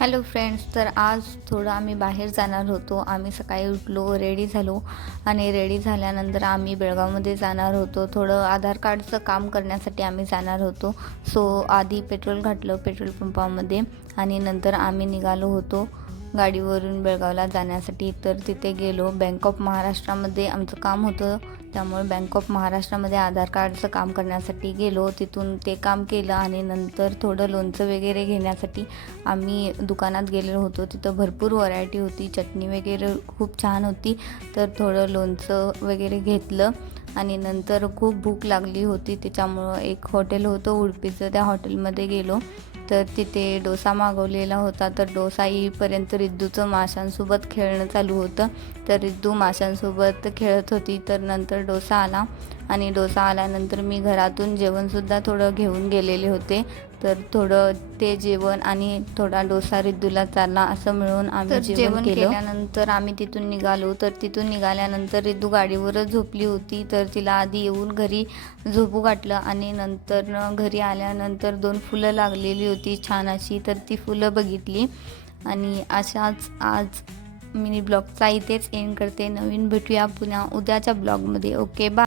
Hello friends, तर आज थोडं आम्ही बाहेर जाणार होतो. आम्ही सकाळी उठलो, रेडी झालो आणि रेडी झाल्यानंतर आम्ही बेळगावमध्ये जाणार होतो. थोडं आधार कार्डचं काम करण्यासाठी आम्ही जाणार होतो. सो आधी पेट्रोल घातलं पेट्रोल पंपामध्ये आणि नंतर आम्ही निघालो होतो गाडीवरून बेळगावला जाण्यासाठी. तर तिथे गेलो. बँक ऑफ महाराष्ट्रामध्ये आमचं काम होतं, त्यामुळे बँक ऑफ महाराष्ट्रामध्ये आधार कार्डचं काम करण्यासाठी गेलो. तिथून ते काम केलं आणि नंतर थोडं लोणचं वगैरे घेण्यासाठी आम्ही दुकानात गेलेलो होतो. तिथं भरपूर व्हरायटी होती, चटणी वगैरे खूप छान होती. तर थोडं लोणचं वगैरे घेतलं आणि नंतर खूप भूक लागली होती, त्याच्यामुळं एक हॉटेल होतं उडपीचं, त्या हॉटेलमध्ये गेलो. तर तिथे डोसा मागवलेला होता. तर डोसा येईपर्यंत रिद्धूचं माशांसोबत खेळणं चालू होतं. तर रिद्धू माशांसोबत खेळत होती. तर नंतर डोसा आला आणि डोसा आल्यानंतर मी घरातून जेवणसुद्धा थोडं घेऊन गेलेले होते. तर थोडं ते जेवण आणि थोडा डोसा रिद्धूला चालला, असं मिळून आम्ही जेवण केल्यानंतर आम्ही तिथून निघालो. तर तिथून निघाल्यानंतर रिद्धू गाडीवरच झोपली होती. तर तिला आधी येऊन घरी झोपू घातलं आणि नंतर घरी आल्यानंतर 2 फुलं लागलेली होती छान अशी. तर ती फुलं बघितली आणि अशाच आज मिनी ब्लॉगचा इथेच एंड करते. नवीन भेटूया पुन्हा उद्याच्या ब्लॉगमध्ये. Okay, bye.